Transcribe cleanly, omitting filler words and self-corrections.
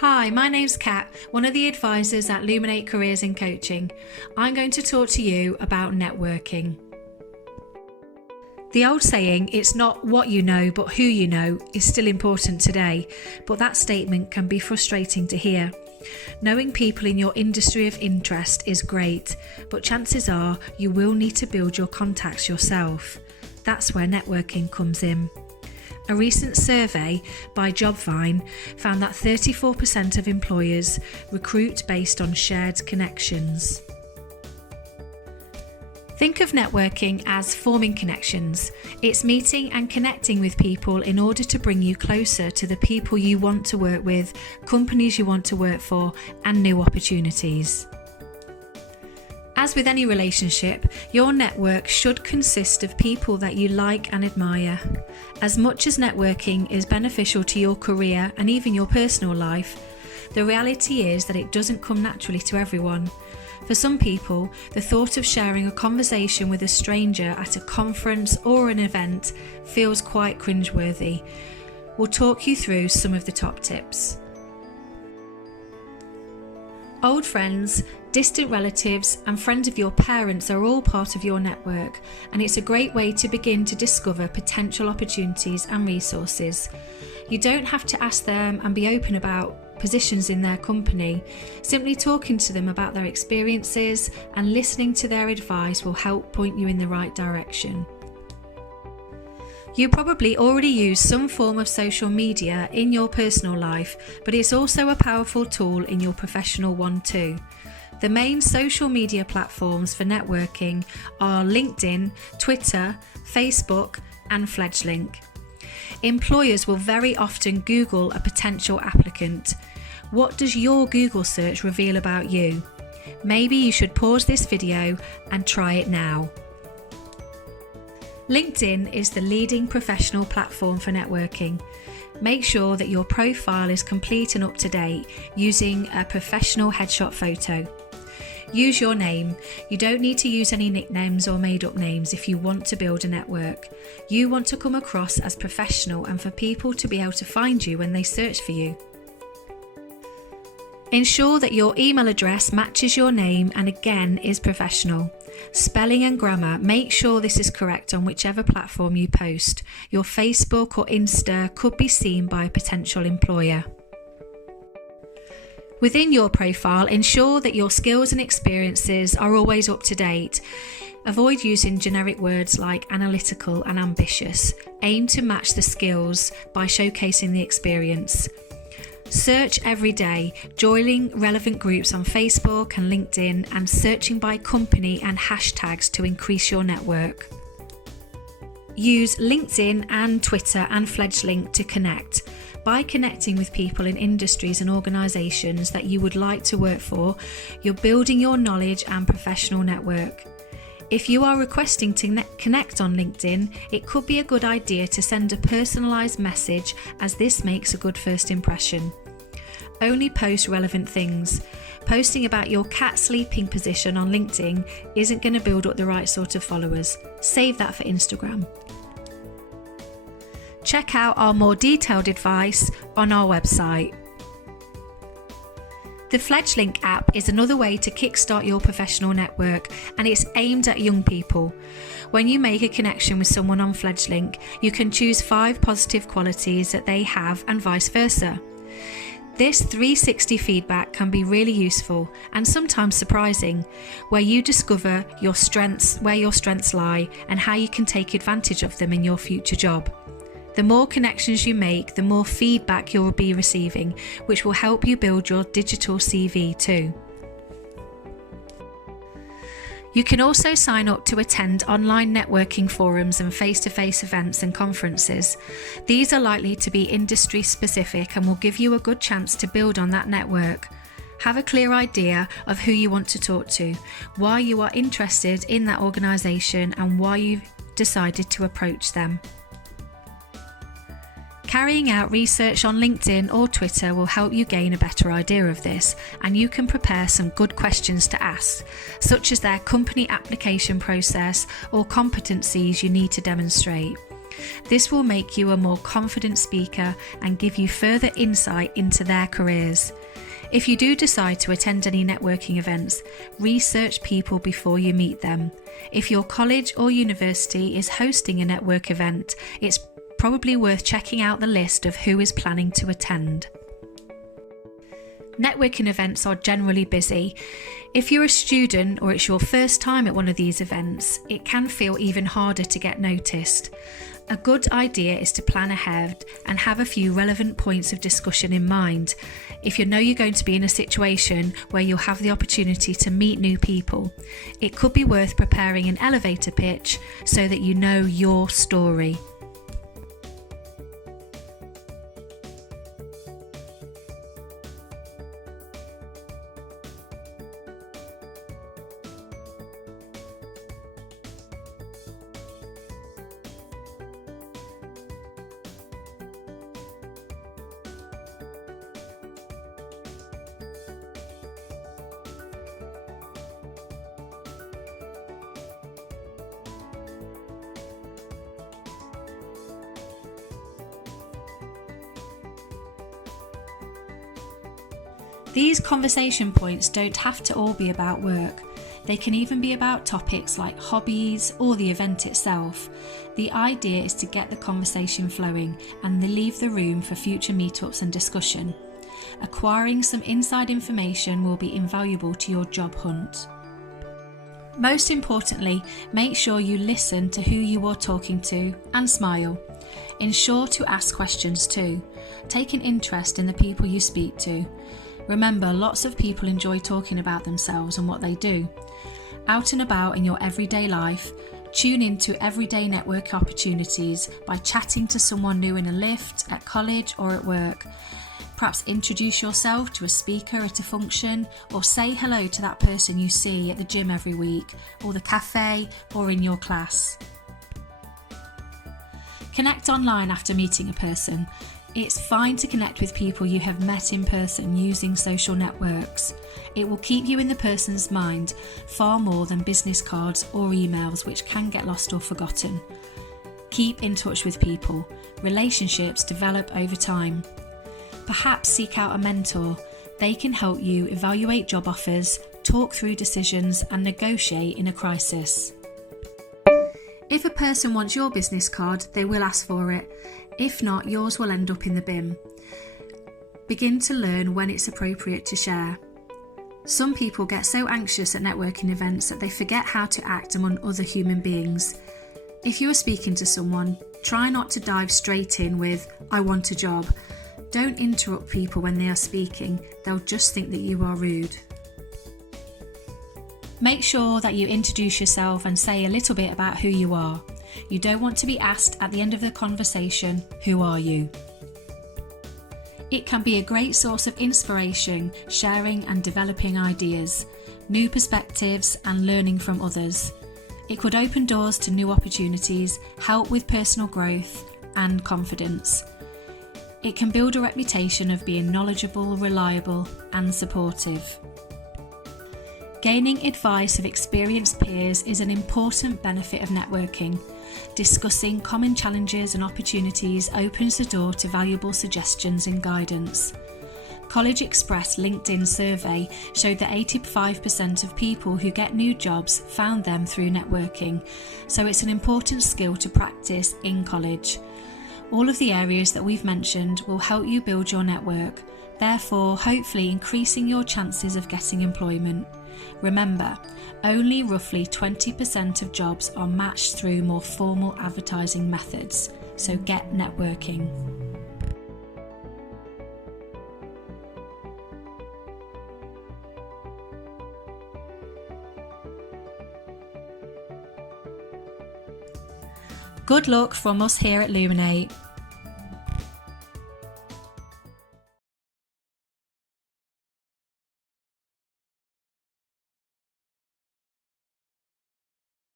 Hi, my name's Kat, one of the advisors at Luminate Careers in Coaching. I'm going to talk to you about networking. The old saying, it's not what you know but who you know, is still important today, but that statement can be frustrating to hear. Knowing people in your industry of interest is great, but chances are you will need to build your contacts yourself. That's where networking comes in. A recent survey by Jobvine found that 34% of employers recruit based on shared connections. Think of networking as forming connections. It's meeting and connecting with people in order to bring you closer to the people you want to work with, companies you want to work for, and new opportunities. As with any relationship, your network should consist of people that you like and admire. As much as networking is beneficial to your career and even your personal life, the reality is that it doesn't come naturally to everyone. For some people, the thought of sharing a conversation with a stranger at a conference or an event feels quite cringeworthy. We'll talk you through some of the top tips. Old friends, distant relatives, and friends of your parents are all part of your network, and it's a great way to begin to discover potential opportunities and resources. You don't have to ask them and be open about positions in their company. Simply talking to them about their experiences and listening to their advice will help point you in the right direction. You probably already use some form of social media in your personal life, but it's also a powerful tool in your professional one too. The main social media platforms for networking are LinkedIn, Twitter, Facebook, and FledgeLink. Employers will very often Google a potential applicant. What does your Google search reveal about you? Maybe you should pause this video and try it now. LinkedIn is the leading professional platform for networking. Make sure that your profile is complete and up to date using a professional headshot photo. Use your name. You don't need to use any nicknames or made-up names if you want to build a network. You want to come across as professional and for people to be able to find you when they search for you. Ensure that your email address matches your name and again is professional. Spelling and grammar, make sure this is correct on whichever platform you post. Your Facebook or Insta could be seen by a potential employer. Within your profile, ensure that your skills and experiences are always up to date. Avoid using generic words like analytical and ambitious. Aim to match the skills by showcasing the experience. Search every day, joining relevant groups on Facebook and LinkedIn, and searching by company and hashtags to increase your network. Use LinkedIn and Twitter and FledgeLink to connect. By connecting with people in industries and organisations that you would like to work for, you're building your knowledge and professional network. If you are requesting to connect on LinkedIn, it could be a good idea to send a personalised message, as this makes a good first impression. Only post relevant things. Posting about your cat sleeping position on LinkedIn isn't going to build up the right sort of followers. Save that for Instagram. Check out our more detailed advice on our website. The FledgeLink app is another way to kickstart your professional network, and it's aimed at young people. When you make a connection with someone on FledgeLink, you can choose 5 positive qualities that they have and vice versa. This 360 feedback can be really useful and sometimes surprising, where you discover where your strengths lie and how you can take advantage of them in your future job. The more connections you make, the more feedback you'll be receiving, which will help you build your digital CV too. You can also sign up to attend online networking forums and face-to-face events and conferences. These are likely to be industry specific and will give you a good chance to build on that network. Have a clear idea of who you want to talk to, why you are interested in that organisation, and why you've decided to approach them. Carrying out research on LinkedIn or Twitter will help you gain a better idea of this, and you can prepare some good questions to ask, such as their company application process or competencies you need to demonstrate. This will make you a more confident speaker and give you further insight into their careers. If you do decide to attend any networking events, research people before you meet them. If your college or university is hosting a network event, it's probably worth checking out the list of who is planning to attend. Networking events are generally busy. If you're a student or it's your first time at one of these events, it can feel even harder to get noticed. A good idea is to plan ahead and have a few relevant points of discussion in mind. If you know you're going to be in a situation where you'll have the opportunity to meet new people, it could be worth preparing an elevator pitch so that you know your story. These conversation points don't have to all be about work. They can even be about topics like hobbies or the event itself. The idea is to get the conversation flowing and leave the room for future meetups and discussion. Acquiring some inside information will be invaluable to your job hunt. Most importantly, make sure you listen to who you are talking to and smile. Ensure to ask questions too. Take an interest in the people you speak to. Remember, lots of people enjoy talking about themselves and what they do. Out and about in your everyday life, tune into everyday network opportunities by chatting to someone new in a lift, at college or at work. Perhaps introduce yourself to a speaker at a function, or say hello to that person you see at the gym every week, or the cafe, or in your class. Connect online after meeting a person. It's fine to connect with people you have met in person using social networks. It will keep you in the person's mind far more than business cards or emails, which can get lost or forgotten. Keep in touch with people. Relationships develop over time. Perhaps seek out a mentor. They can help you evaluate job offers, talk through decisions, and negotiate in a crisis. If a person wants your business card, they will ask for it. If not, yours will end up in the bin. Begin to learn when it's appropriate to share. Some people get so anxious at networking events that they forget how to act among other human beings. If you are speaking to someone, try not to dive straight in with, "I want a job." Don't interrupt people when they are speaking. They'll just think that you are rude. Make sure that you introduce yourself and say a little bit about who you are. You don't want to be asked at the end of the conversation, "Who are you?" It can be a great source of inspiration, sharing and developing ideas, new perspectives and learning from others. It could open doors to new opportunities, help with personal growth and confidence. It can build a reputation of being knowledgeable, reliable and supportive. Gaining advice of experienced peers is an important benefit of networking. Discussing common challenges and opportunities opens the door to valuable suggestions and guidance. College Express LinkedIn survey showed that 85% of people who get new jobs found them through networking, so it's an important skill to practice in college. All of the areas that we've mentioned will help you build your network, therefore hopefully increasing your chances of getting employment. Remember, only roughly 20% of jobs are matched through more formal advertising methods, so get networking. Good luck from us here at Luminate.